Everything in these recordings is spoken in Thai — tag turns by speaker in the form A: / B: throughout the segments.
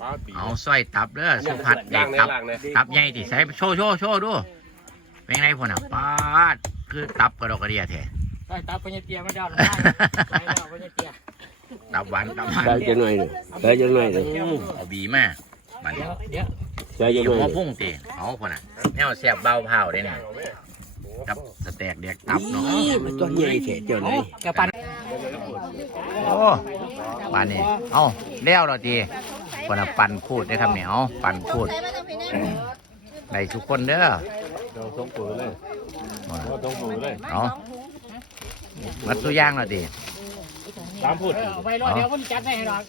A: ป้าปี
B: เอาสร้อยตับเด้อสุพัดเด็
A: ล่ากงใน
B: ตับ
A: ล่างใน
B: ตับใหญ่ติใส่โชว์โชว์โชว์ดูเป็นไงพ่นอะปาดคือตับกระดอกกระเดียแท้
C: ใส่ตาปัญญาเตียมาดาวได้ใส่ดาวปัญญาเตีย
B: ตับหวานตับหวาน
D: ใส่จังหน่อยเลยใส่จังหน่อยเลย
B: เอาบีมาบัด
C: เดี๋
B: นี้
C: ยวเดี๋ยว
D: ใส่
B: บี
D: จังหน่อย
B: หัว
D: เลย
B: พุ่งติเอาพ่นอะแนวแซ่บเบาเผาได้เนี่ยกับสเต็กเด็กตับเนาะ
D: มันต้นใหญ่แท้เจ้าไหน
C: แกปั่น
B: โอ้ปานนี้เอาเลี้ยวเราดี คนน่ะปั่นพูดได้อครับเนี่ยเอาปั่นพูดได้ทุกคนเด้อ
A: เราต้องปืนเลย
B: ว่า
A: เราต้องปืนเลย
B: เอามัดตัวอย่างเราดี
A: ตามพูด
C: เอาไปรอเดี๋ยวผมจัดให้หรอก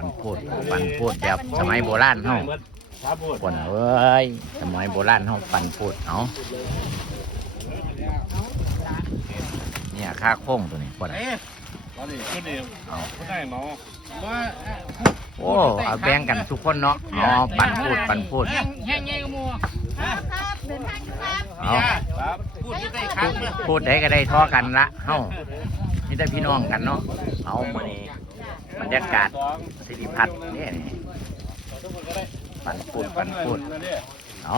B: ปั่นพูดปั่นพูดแบบสมัยโบราณเฮา
A: ตามพูด
B: คนเอ้ยสมัยโบราณเฮาปั่นพูดเอาเนี่ยค่าโค้งตัวนี้คน น่ะ
A: ตอนนี้ขึ้นเอง
B: เอา
A: ไม่ได้หมอว่า
B: โอ้เอาแบ่งกันทุกคนเนาะอ๋อปั่นพูดปั่นพูด
C: แห้งแห้งเงี้ยมัว
B: เอา
A: ครับพูดที่ได้ครั้งเนี่ย
B: พูดได้ก็ได้ทอกันละเฮ้านี่แต่พี่น้องกันเนาะเอามานี่บรรยากาศ
A: สอง
B: สิริพัฒน์นี่นี่ปันพูดปันพูดเอา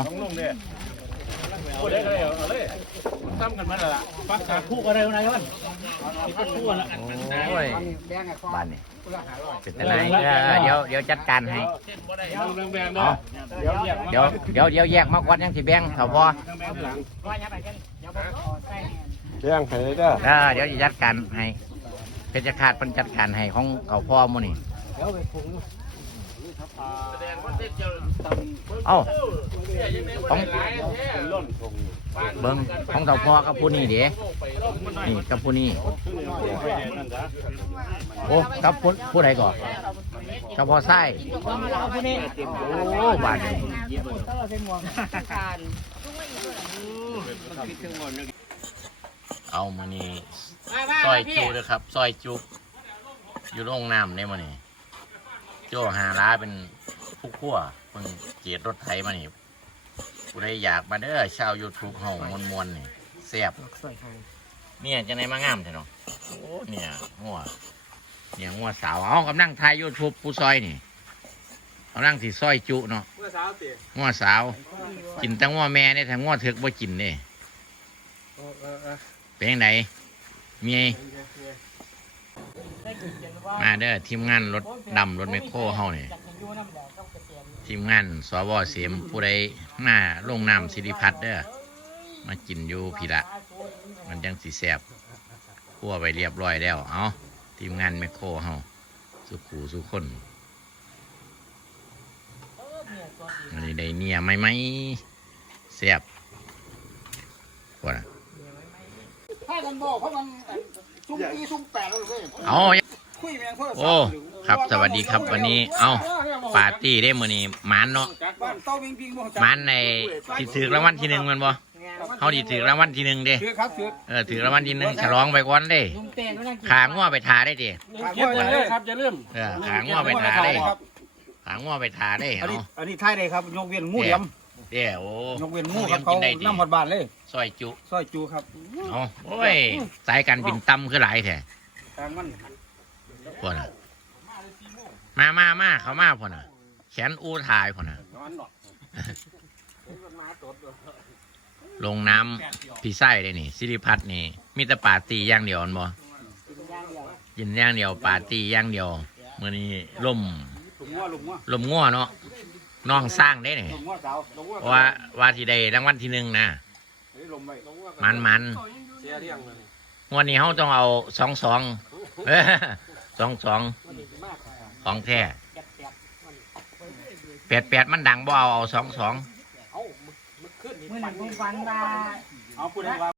A: ต้องลงเนี่ยพูดได้เลยเอาเลยซ้ำกันมาแล้วล่ะปักกาคู่กันเลยนายวันปักคู่กันละ
B: โอ้ยบ้านนี่เป็นแต่ไหนเออเดี๋ยวเดี๋ยวจัดการให้
A: เดี๋ยวแบ่งๆ
B: เอา
A: เดี๋ยวแยก
B: เดี๋ยวเดี๋ยวเดี๋ยวแยกมาก่อนยังสิแบ่งเขาพอ
A: แบ่งหลัง
C: ว่าอย่าไปกันเดี๋ยวผมขอใส่
D: เรื่องใครเด้อ
B: เออเดี๋ยวจะจัดการให้เพชรขาดเป็นจัดการให้ของเขาพ่อหมูนี่
C: เดี๋ยวไปปรุง
A: แสดงว่าเส้นเจียว
B: เอ้า ของ
A: ล้นคง
B: เบิ้งของเขาพอกับผู้นี้เดี๋ยวนี่กับผู้นี้โอ้กับผู้ผู้ใดก่อนกับพอไส้โอ้บาด
C: เออเป็นหมวกการ
B: เอามานี่ซอยจูเลยครับซอยจุอยู่โรงน้ำเนี่ยมานี่โจหาร้าเป็นผู้ขั้วเพิ่งเกียรรถไถมานี่ ผู้ใดอยากมาเด้อชาวยูทูบเฮามวนมวนๆนี่แซ่บ
C: สวยหาย
B: เนี่ยจะไหนมางามใช่เนาะโอ้เนี่ยหัวเนี่ยหัวสาวเอากำลังถ่ายยูทูบผู้ซอยนี่กำลังสิซอยจุเนาะ
A: เมื่อเช้าสิ
B: หัวสาว กินแต่หัวแม่เนี่ยถ้าหัวถึกบ่กินเนี่ย
A: เออเออเออ
B: เป็นยังไงมีมาเด้อทีมงานรถดำรถแมคโครเฮาเนี่ ย
C: จากยูน้ำแดงต้องเกษียณ
B: ทีมงานสวเสียมผู้ใดมาลงน้ำสิริพัฒน์เด้อมากินอยู่พี่ละ มันจังสีแสบคั่วไปเรียบร้อยแล้ว เอาทีมงานแมคโครเฮาสุขูสุขคนอันนี้ได้เนี่ยไหมไหมแสบกว่าน่ะ
E: ให้กันบอกเพราะมันซุ้มปีซุ้มแปดแล้วเลย
B: เอา
E: คุยแมงเพื่อ
B: โอ้ครับสวัสดีครับวันนี้เอาปาร์ตี้ได้มื้อนี้หมานเนาะ
E: บ้านเต้าวิงพิงบ่
B: หมานในสิถือรางวัลที่หนึ่งแมันบ่เฮาสิถือรางวัลที่หนึ่งเด้
E: ถือครับถือ
B: เออถือรางวัลที่หนึ่งฉลองไปก่อนเด้
C: ลุงเต้นก็นั่งกิน
B: ขางัวไปทาได้เด้
A: เก็บไว้เลยครับอย่าลืม
B: เออขางัวไปทาได้ขางัวไปทาได้
E: อันนี้
B: เนาะ
E: อันนี้ท้ายเลยครับยกเวียนงูเหลี่ยม
B: เด้โอ้
E: ยกเวียนงูครับเขา
B: กินได้ดี
E: น้ำหอดบานเลย
B: ซอยจุ
E: ซอยจูครับ
B: เอาโอ้ยสายการบินต่ำคือหลายแท้
E: ทางมัน
B: พ่นน่ะมามามาเขามาพ่นน่ะแขนอูทายพ่นน่ะลงน้ำพี่ไส้ได้นี่ สิริพัฒน์นี่ มีแต่ปาร์ตี้อย่างเดียวอันบ่กินอย่างเดียวปาร์ตี้อย่างเดียวมื้อนี้ล่ม
E: ลุงงัวลุงงัว
B: ลมง่วเนาะน้องสร้างได้นี่
E: ลุงงัวสาวลุงงัว
B: ว่าว่าที่ได้รางวัลที่หนึ่งนะ
E: เฮ้ยลมไป
B: มันมัน
E: เสียเรียงเลย
B: งวันนี้เขาต้องเอาสองสองเอ้อ สองสองของแท้แปดแปดมันดังบ่เอาเอาสองสอง
C: มื่อหนึ่งผมฝันว่า
E: เอาพูดได้ว่า